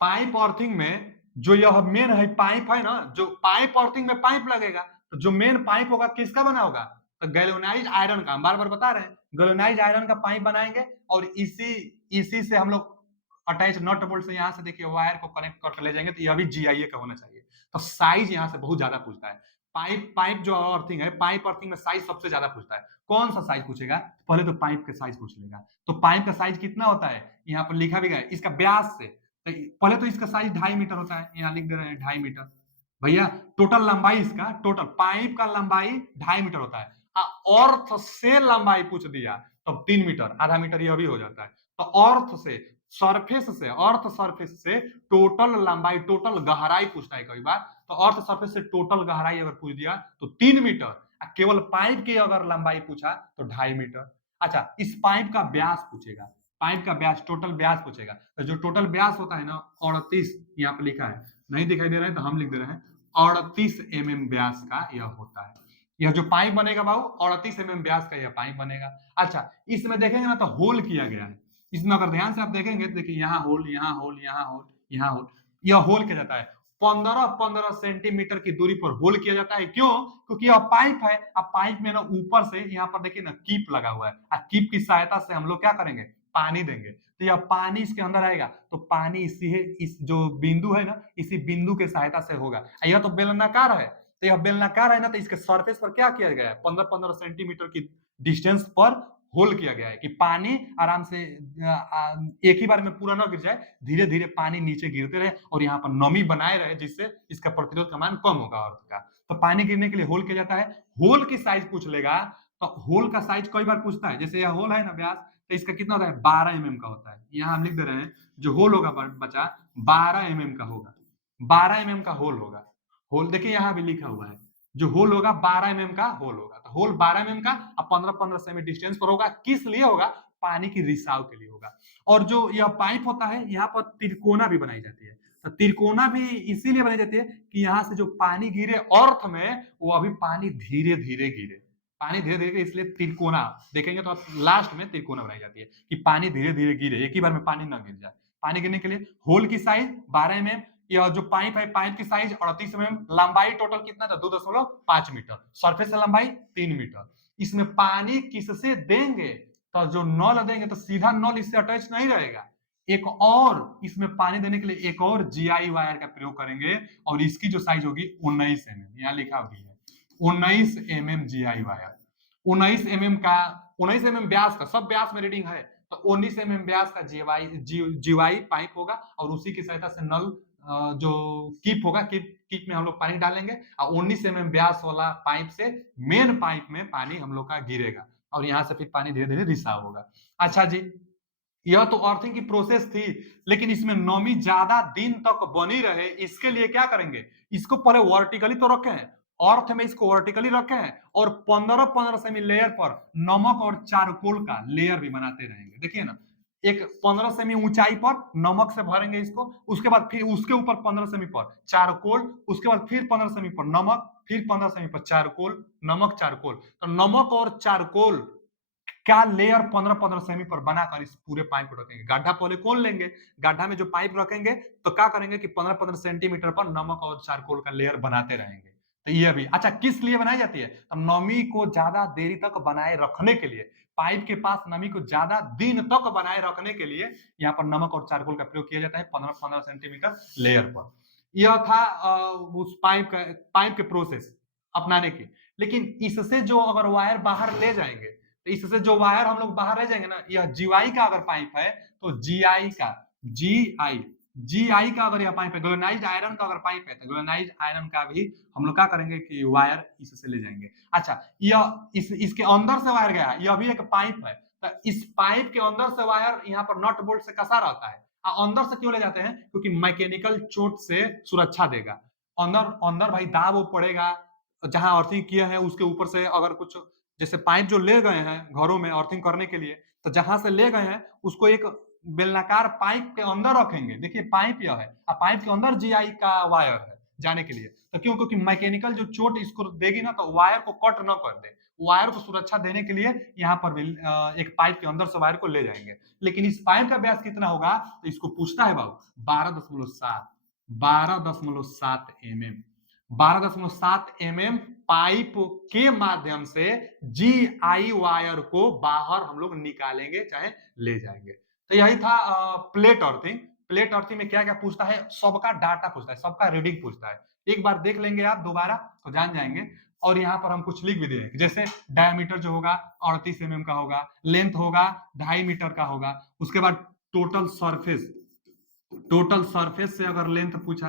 पाइप अर्थिंग में जो यह मेन है पाइप है ना, जो पाइप अर्थिंग में पाइप लगेगा, तो जो मेन पाइप होगा किसका बना होगा, तो गैल्वेनाइज्ड आयरन का। हम बार बार बता रहे हैं, गैल्वेनाइज्ड आयरन का पाइप बनाएंगे और इसी से हम लोग अटैच नट बोल्ट से यहाँ से देखिए वायर को कनेक्ट करके ले जाएंगे, तो यह भी जीआईए का होना चाहिए। तो साइज यहाँ से बहुत ज्यादा पूछता है। पाइप पाइप जो अर्थिंग है, पाइप अर्थिंग में साइज सबसे ज्यादा पूछता है। कौन सा साइज पूछेगा, पहले तो पाइप का साइज पूछ लेगा। तो पाइप का साइज कितना होता है, यहाँ पर लिखा भी गया है इसका व्यास से। तो पहले तो इसका साइज 2.5 मीटर होता है, यहाँ लिख दे रहे हैं 2.5 मीटर। भैया टोटल लंबाई इसका, टोटल पाइप का लंबाई 2.5 मीटर होता है। अर्थ से लंबाई पूछ दिया तो 3 मीटर, आधा मीटर यह भी हो जाता है। तो अर्थ से, सरफेस से, अर्थ सरफेस से टोटल लंबाई, टोटल गहराई पूछता है कई बार। तो अर्थ सरफेस से टोटल गहराई अगर पूछ दिया तो 3 मीटर। केवल पाइप की अगर लंबाई पूछा तो 2.5 मीटर। अच्छा, इस पाइप का व्यास पूछेगा, पाइप का व्यास, टोटल व्यास पूछेगा। तो जो टोटल व्यास होता है ना 38, यहाँ पर लिखा है, नहीं दिखाई दे रहा है तो हम लिख दे रहे हैं 38 mm व्यास का यह होता है। यह जो पाइप बनेगा बाबू 38 mm व्यास का यह पाइप बनेगा। अच्छा, इसमें देखेंगे ना तो होल किया गया है। इसमें अगर ध्यान से आप देखेंगे तो देखिए यहाँ होल, यहाँ होल, यहाँ होल, यहाँ होल, यह होल किया जाता है। 15-15 सेंटीमीटर की दूरी पर होल किया जाता है। क्यों? क्योंकि यह पाइप है। अब पाइप में ना ऊपर से यहाँ पर देखिए ना कीप लगा हुआ है, कीप की सहायता से हम लोग क्या करेंगे, पानी देंगे। तो यह पानी इसके अंदर आएगा, तो पानी इस जो बिंदु है ना, इसी बिंदु के सहायता से होगा। यह तो बेलनाकार है, तो यह बेलनाकार है ना, तो इसके सरफेस पर क्या किया गया है, 15-15 सेंटीमीटर की डिस्टेंस पर होल किया गया है कि पानी आराम से एक ही बार में पूरा ना गिर जाए, धीरे धीरे पानी नीचे गिरते रहे और यहाँ पर नमी बनाए रहे, जिससे इसका प्रतिरोध का मान कम होगा अर्थ का। तो पानी गिरने के लिए होल किया जाता है। होल की साइज पूछ लेगा, तो होल का साइज कई बार पूछता है। जैसे यह होल है ना व्यास, तो इसका कितना होता है, 12 mm का होता है। यहाँ हम लिख दे रहे हैं जो होल होगा बचा 12 mm का होगा, 12 mm का होल होगा। होल देखिए यहाँ भी लिखा हुआ है, जो होल होगा 12 mm का होल होगा। तो होल 12 mm का, अब 15-15 सेमी डिस्टेंस पर होगा। किस लिए होगा, पानी की रिसाव के लिए होगा। और जो यह पाइप होता है, यहाँ पर तिरकोना भी बनाई जाती है। तो तिरकोना भी इसीलिए बनाई जाती है कि यहाँ से जो पानी गिरे अर्थ में, वो अभी पानी धीरे धीरे गिरे, पानी धीरे धीरे, इसलिए तिरकोना देखेंगे तो आप लास्ट में तिरकोना बनाई जाती है कि पानी धीरे धीरे गिरे, एक ही बार में पानी ना गिर जाए। पानी गिरने के लिए होल की साइज 12 mm, यह जो पाइप है, पाइप की साइज 38 mm, लंबाई टोटल कितना था, 2.5 मीटर, सरफेस से लंबाई 3 मीटर। इसमें पानी किससे देंगे, तो जो नल देंगे तो सीधा नल इससे अटैच नहीं रहेगा, एक और इसमें पानी देने के लिए एक और जीआई वायर का प्रयोग करेंगे, और इसकी जो साइज होगी 19 mm, यहाँ लिखा भी है 19 mm जीआई वायर। 19 mm का, 19 mm व्यास का, सब व्यास में रीडिंग है, तो 19 mm व्यास का जीवाई पाइप होगा, और उसी की सहायता से नल जो कीप होगा, कीप में हम लोग पानी डालेंगे, और 19 mm व्यास वाला पाइप से मेन पाइप में पानी हम लोग का गिरेगा, और यहाँ से फिर पानी धीरे धीरे रिसाव होगा। अच्छा जी, यह तो अर्थिंग की प्रोसेस थी, लेकिन इसमें नमी ज्यादा दिन तक बनी रहे, इसके लिए क्या करेंगे, इसको पहले वर्टिकली तो रखे हैं, अर्थ में इसको वर्टिकली रखे हैं, और 15-15 सेमी लेयर पर नमक और चारकोल का लेयर भी बनाते रहेंगे। देखिए ना, एक 15 सेमी ऊंचाई पर नमक से भरेंगे इसको, उसके बाद फिर उसके ऊपर 15 सेमी पर चारकोल, उसके बाद फिर 15 सेमी पर नमक, फिर 15 सेमी पर चारकोल, नमक चारकोल। तो नमक और चारकोल क्या लेयर 15-15 सेमी पर बनाकर इस पूरे पाइप को रखेंगे। गड्ढा पहले खोल लेंगे, गड्ढा में जो पाइप रखेंगे तो क्या करेंगे कि 15-15 सेंटीमीटर पर नमक और चारकोल का लेयर बनाते रहेंगे। तो ये भी अच्छा किस लिए बनाई जाती है, तो नमी को ज्यादा देरी तक बनाए रखने के लिए, पाइप के पास नमी को ज्यादा दिन तक बनाए रखने के लिए यहाँ पर नमक और चारकोल का प्रयोग किया जाता है 15-15 सेंटीमीटर लेयर पर। यह था उस पाइप के प्रोसेस अपनाने की। लेकिन इससे जो अगर वायर बाहर ले जाएंगे, तो इससे जो वायर हम लोग बाहर रह जाएंगे ना, यह जीआई का अगर पाइप है तो जीआई का अगर यह पाइप है, ग्लोनाइज्ड आयरन का अगर पाइप है, तो ग्लोनाइज्ड आयरन का भी हम लोग क्या करेंगे कि वायर इससे ले जाएंगे। अच्छा, यह इसके अंदर से वायर गया, यह भी एक पाइप है, तो इस पाइप के अंदर से वायर यहाँ पर नट बोल्ट से कसा रहता है। अंदर से क्यों ले जाते हैं, क्योंकि मैकेनिकल चोट से सुरक्षा देगा। अंदर अंदर भाई दाब वो पड़ेगा, जहां अर्थिंग किया है उसके ऊपर से अगर कुछ, जैसे पाइप जो ले गए हैं घरों में अर्थिंग करने के लिए, तो जहां से ले गए हैं उसको एक बेलनाकार पाइप के अंदर रखेंगे। देखिए पाइप यह है, पाइप के अंदर जीआई का वायर है जाने के लिए। तो क्यों, क्योंकि मैकेनिकल जो चोट इसको देगी ना, तो वायर को कट न कर दे, वायर को सुरक्षा देने के लिए यहाँ पर भी एक पाइप के अंदर से वायर को ले जाएंगे। लेकिन इस पाइप का व्यास कितना होगा, तो इसको पूछता है बाबू 12.7, 12.7 mm। 12.7 mm पाइप के माध्यम से GI वायर को बाहर हम लोग निकालेंगे चाहे ले जाएंगे। तो यही था प्लेट अर्थिंग। प्लेट अर्थिंग में क्या क्या पूछता है, सबका डाटा पूछता है, सबका रीडिंग पूछता है। एक बार देख लेंगे आप दोबारा तो जान जाएंगे। और यहाँ पर हम कुछ लिख भी दिए, जैसे डायमीटर जो होगा 38 mm का होगा, लेंथ होगा 2.5 मीटर का होगा। उसके बाद टोटल सरफेस, टोटल सरफेस से अगर लेंथ पूछा,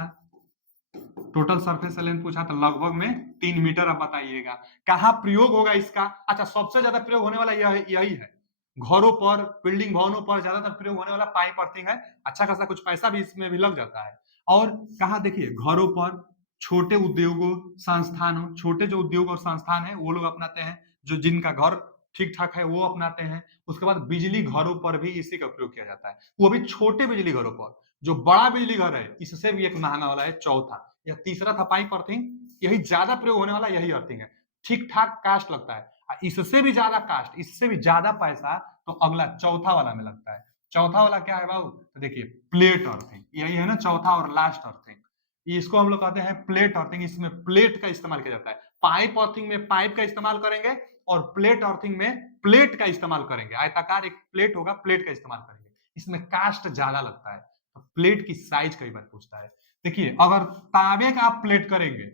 टोटल सरफेस से लेंथ पूछा तो लगभग में 3 मीटर। अब बताइएगा कहाँ प्रयोग होगा इसका। अच्छा, सबसे ज्यादा प्रयोग होने वाला यही है, घरों पर, बिल्डिंग भवनों पर ज्यादातर प्रयोग होने वाला पाइप अर्थिंग है। अच्छा खासा कुछ पैसा भी इसमें भी लग जाता है। और कहा देखिए, घरों पर, छोटे उद्योगों, संस्थानों, छोटे जो उद्योग और संस्थान है वो लोग अपनाते हैं, जो जिनका घर ठीक ठाक है वो अपनाते हैं। उसके बाद बिजली घरों पर भी इसी का प्रयोग किया जाता है, वो भी छोटे बिजली घरों पर। जो बड़ा बिजली घर है इससे भी एक महंगा वाला है चौथा। या तीसरा था पाइप अर्थिंग, यही ज्यादा प्रयोग होने वाला यही अर्थिंग है। ठीक ठाक कास्ट लगता है, इससे भी ज्यादा कास्ट, इससे भी ज्यादा पैसा तो अगला चौथा वाला में लगता है। चौथा वाला क्या है बाबू, तो देखिए प्लेट अर्थिंग, यही है ना चौथा और लास्ट अर्थिंग। इसको हम लोग कहते हैं प्लेट अर्थिंग। इसमें प्लेट का इस्तेमाल किया जाता है। पाइप अर्थिंग में पाइप का इस्तेमाल करेंगे और प्लेट अर्थिंग में प्लेट का इस्तेमाल करेंगे। आयताकार एक प्लेट होगा, प्लेट का इस्तेमाल करेंगे। इसमें कास्ट ज्यादा लगता है। तो प्लेट की साइज कई बार पूछता है। देखिए, अगर तांबे का आप प्लेट करेंगे,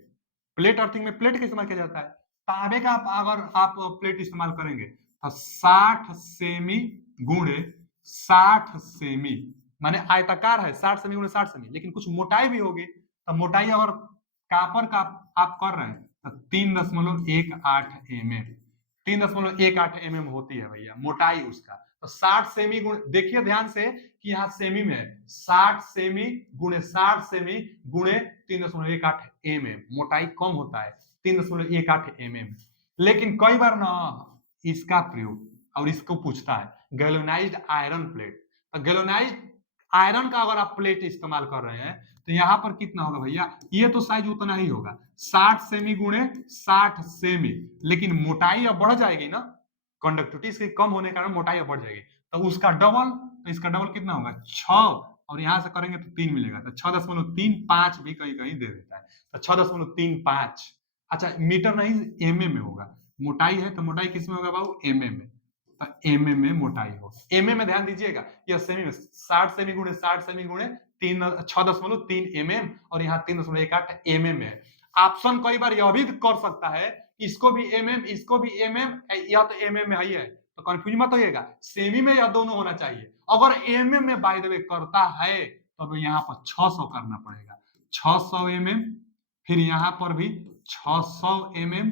प्लेट अर्थिंग में प्लेट का इस्तेमाल किया जाता है। तांबे का अगर आप प्लेट इस्तेमाल करेंगे तो 60 सेमी गुणे 60 सेमी, माने आयताकार है 60 सेमी गुणे 60 सेमी, लेकिन कुछ मोटाई भी होगी। तो मोटाई अगर कापर का आप कर रहे हैं तो 3.18 mm, 3.18 mm होती है भैया मोटाई उसका। तो 60 सेमी गुण, देखिए ध्यान से कि यहाँ सेमी में है, 60 सेमी गुणे 60 सेमी गुणे 3.18 mm, मोटाई कम होता है 3.18 mm। लेकिन कई बार ना इसका प्रयोग, और इसको पूछता है गैल्वेनाइज्ड आयरन प्लेट। तो गैल्वेनाइज्ड आयरन का अगर आप प्लेट इस्तेमाल कर रहे हैं तो यहाँ पर कितना होगा भैया, ये तो साइज उतना ही होगा 60 सेमी गुणे 60 सेमी, लेकिन मोटाई अब बढ़ जाएगी ना, कंडक्टिविटी इसके कम होने के कारण मोटाई अब बढ़ जाएगी। तो उसका डबल, तो इसका डबल कितना होगा 6, और यहां से करेंगे तो 3 मिलेगा। तो 6.35 भी कहीं कहीं दे देता है, तो 6.35। अच्छा, मीटर नहीं mm में होगा, मोटाई है तो मोटाई किस में होगा बाबू, mm में। तो mm में मोटाई हो, mm में ध्यान दीजिएगा, यह सेमी में 60 सेमी गुणे 60 सेमी गुणे 6.3 mm, और यहाँ 3.18 mm है। ऑप्शन कई बार यह भी कर सकता है, इसको भी mm, इसको भी mm, या तो mm में है, तो कंफ्यूज मत होइएगा, सेमी में यह दोनों होना चाहिए। अगर mm में बाय द वे करता है तो यहाँ पर 600 करना पड़ेगा, 600 mm, फिर यहाँ पर भी 600 mm,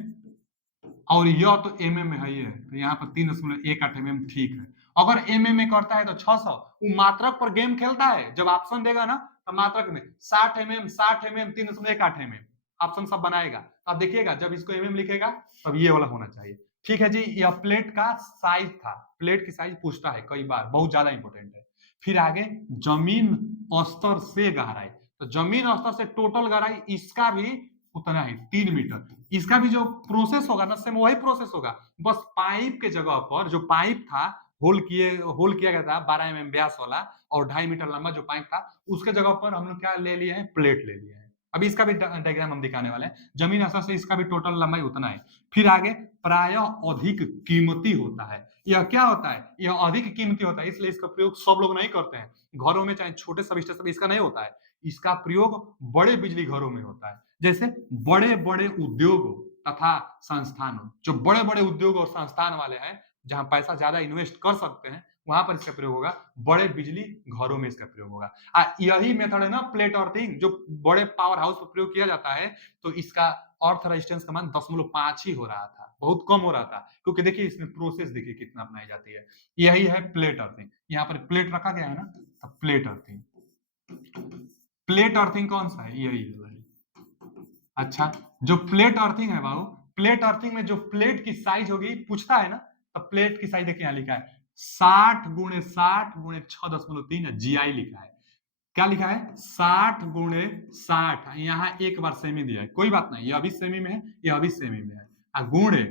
और यह तो mm में है, तो यहाँ पर 3.18 mm ठीक है। अगर mm में करता है तो 600, वो मात्रक पर गेम खेलता है, जब ऑप्शन देगा ना तो मात्रक में 60 mm 60 mm 3.18 mm ऑप्शन सब बनाएगा। अब देखिएगा जब इसको mm लिखेगा तब ये वाला होना चाहिए। ठीक है जी, यह प्लेट का साइज था, प्लेट की साइज पूछता है कई बार, बहुत ज्यादा इंपॉर्टेंट है। फिर आगे जमीन स्तर से गहराई, तो जमीन स्तर से टोटल गहराई इसका भी उतना ही 3 मीटर। इसका भी जो प्रोसेस होगा ना सेम वही प्रोसेस होगा, बस पाइप के जगह पर जो पाइप था होल किया गया था 12 mm व्यास वाला और 2.5 मीटर लंबा जो पाइप था, उसके जगह पर हम लोग क्या ले लिए हैं, प्लेट ले लिए हैं। अभी इसका भी डायग्राम हम दिखाने वाले हैं। जमीन स्तर से इसका भी टोटल लंबाई उतना है। फिर आगे प्राय अधिक कीमती होता है। यह क्या होता है, यह अधिक कीमती होता है, इसलिए इसका प्रयोग सब लोग नहीं करते हैं। घरों में चाहे छोटे सब स्टेशन इसका नहीं होता है, इसका प्रयोग बड़े बिजली घरों में होता है। जैसे बड़े बड़े उद्योग तथा संस्थानों, जो बड़े बड़े उद्योग और संस्थान वाले हैं, जहां पैसा ज्यादा इन्वेस्ट कर सकते हैं, वहां पर इसका प्रयोग होगा। बड़े बिजली घरों में इसका प्रयोग होगा। यही मेथड है ना प्लेट अर्थिंग, जो बड़े पावर हाउस पर प्रयोग किया जाता है। तो इसका अर्थ रेजिस्टेंस का मान 10.5 ही हो रहा था, बहुत कम हो रहा था, क्योंकि देखिए इसमें प्रोसेस देखिए कितना अपनाई जाती है। यही है प्लेट अर्थिंग। यहाँ पर प्लेट रखा गया है ना, तो प्लेट अर्थिंग, प्लेट अर्थिंग कौन सा है, यही है। अच्छा, जो प्लेट अर्थिंग है बाबू, प्लेट अर्थिंग में जो प्लेट की साइज होगी पूछता है ना, तो प्लेट की साइज देखिए यहाँ लिखा है 60 गुणे 60 गुणे 6.3 GI लिखा है। क्या लिखा है, 60 गुणे 60, यहाँ एक बार सेमी दिया है, कोई बात नहीं, यह अभी सेमी में है, यह अभी सेमी में है। गुणे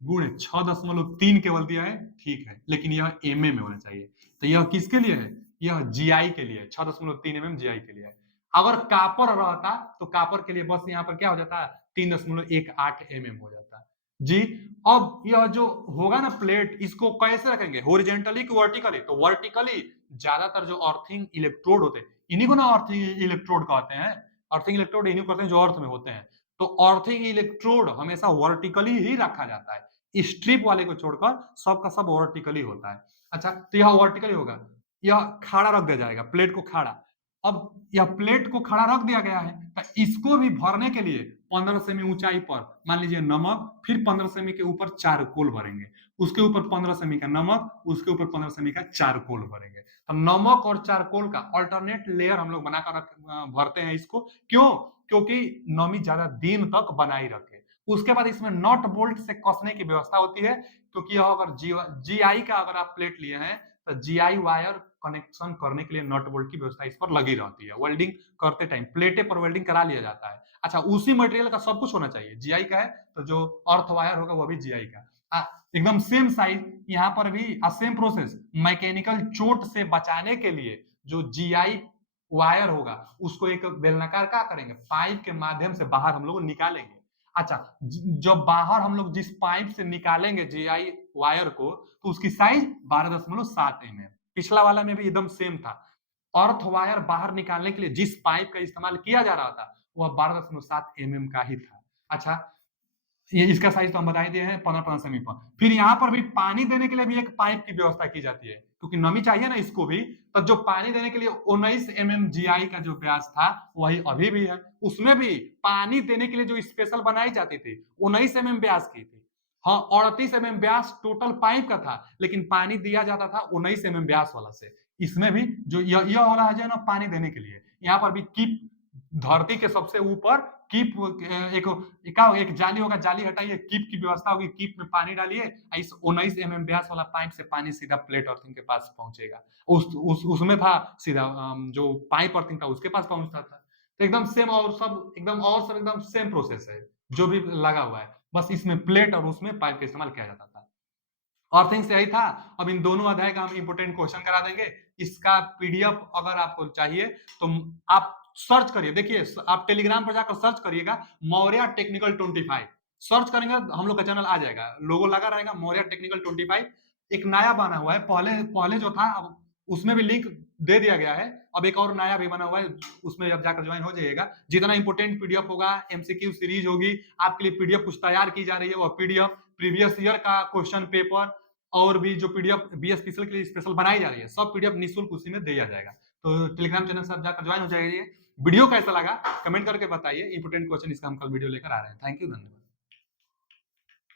गुणे 6.3 केवल दिया है, ठीक है, लेकिन यह mm में होना चाहिए। तो यह किसके लिए है, यह GI के लिए, 6.3 mm GI के लिए है। अगर कापर रहता तो कापर के लिए बस यहाँ पर क्या हो जाता, 3.18 mm हो जाता जी। अब यह जो होगा ना प्लेट, इसको कैसे रखेंगे, हॉरिजॉन्टली कि वर्टिकली? तो वर्टिकली ज्यादातर जो अर्थिंग इलेक्ट्रोड होते हैं, इन्हीं को ना अर्थिंग इलेक्ट्रोड कहते हैं। अर्थिंग इलेक्ट्रोड इन्हीं को कहते हैं जो अर्थ में होते हैं। तो अर्थिंग इलेक्ट्रोड हमेशा वर्टिकली ही रखा जाता है, स्ट्रिप वाले को छोड़कर सबका सब वर्टिकली होता है। अच्छा, तो यह वर्टिकली होगा, यह खड़ा रख दिया जाएगा, प्लेट को खड़ा। अब यह प्लेट को खड़ा रख दिया गया है, तो इसको भी भरने के लिए 15 सेमी ऊंचाई पर मान लीजिए नमक, फिर 15 सेमी के ऊपर चारकोल भरेंगे, उसके ऊपर 15 सेमी का नमक, उसके ऊपर 15 सेमी का चारकोल भरेंगे। तो नमक और चारकोल का अल्टरनेट लेयर हम लोग बनाकर भरते हैं इसको। क्यों? क्योंकि नमी ज्यादा दिन तक बनाई रखे। उसके बाद इसमें नट बोल्ट से कसने की व्यवस्था होती है, क्योंकि अगर जीआई का अगर आप प्लेट लिए हैं तो जीआई वायर कनेक्शन करने के लिए नट बोल्ट की व्यवस्था इस पर लगी रहती है। वेल्डिंग करते टाइम प्लेटे पर वेल्डिंग करा लिया जाता है। अच्छा, उसी मटेरियल का सब कुछ होना चाहिए, जीआई का है तो जो अर्थ वायर होगा वो भी जीआई का, एकदम सेम साइज। यहाँ पर भी सेम प्रोसेस, मैकेनिकल चोट से बचाने के लिए जो जीआई वायर होगा उसको एक बेलनाकार क्या करेंगे, पाइप के माध्यम से बाहर हम लोग निकालेंगे। अच्छा, जब बाहर हम लोग जिस पाइप से निकालेंगे जीआई वायर को, तो उसकी साइज 12.7 mm। पिछला वाला में भी एकदम सेम था। अर्थ वायर बाहर निकालने के लिए जिस पाइप का इस्तेमाल किया जा रहा था वह 12.7 mm का ही था। अच्छा, ये इसका साइज तो हम बता ही दिए हैं 15 सेमी पर। फिर यहाँ पर भी पानी देने के लिए भी एक पाइप की व्यवस्था की जाती है, क्योंकि नमी चाहिए ना इसको भी। तो जो पानी देने के लिए 19 mm जीआई का जो व्यास था वही अभी भी है। उसमें भी पानी देने के लिए जो स्पेशल बनाई जाती थी 19 mm व्यास की थी। हाँ, 38 mm व्यास टोटल पाइप का था, लेकिन पानी दिया जाता था 19 mm व्यास वाला से। इसमें भी जो यह वाला है ना पानी देने के लिए, यहाँ पर भी कीप धरती के सबसे ऊपर कीप एक जाली होगा, जाली हटाइए, कीप की व्यवस्था होगी, कीप में पानी डालिए, इस 19 mm व्यास वाला पाइप से पानी सीधा प्लेट अर्थिंग के पास पहुंचेगा। उसमें था सीधा जो पाइप अर्थिंग था उसके पास पहुंचता था। तो एकदम सेम, और सब एकदम सेम प्रोसेस है जो भी लगा हुआ है, बस इसमें प्लेट और उसमें पाइप का इस्तेमाल किया जाता था। अर्थिंग से यही था। अब इन दोनों अध्याय का हम इंपोर्टेंट क्वेश्चन करा देंगे। इसका पीडीएफ अगर आपको चाहिए तो आप सर्च करिए, देखिए आप टेलीग्राम पर जाकर सर्च करिएगा मौर्य टेक्निकल 25, सर्च करेंगे हम लोग का चैनल आ जाएगा, लोगो लगा रहेगा मौर्य टेक्निकल 25। एक नया बना हुआ है, पहले पहले जो था अब उसमें भी लिंक दे दिया गया है, अब एक और नया भी बना हुआ है, उसमें अब जाकर ज्वाइन हो जाइएगा। जितना इंपोर्टेंट पीडीएफ होगा, एमसीक्यू सीरीज होगी, आपके लिए पीडीएफ कुछ तैयार की जा रही है, वो पीडीएफ प्रीवियस ईयर का क्वेश्चन पेपर और भी जो पीडीएफ बीएस स्पेशल के लिए स्पेशल बनाई जा रही है, सब पीडीएफ निःशुल्क उसी में दिया जाएगा। तो टेलीग्राम चैनल से आप जाकर ज्वाइन हो जाइए। वीडियो कैसा लगा कमेंट करके बताइए। इंपोर्टेंट क्वेश्चन इसका हम कल वीडियो लेकर आ रहे हैं। थैंक यू, धन्यवाद।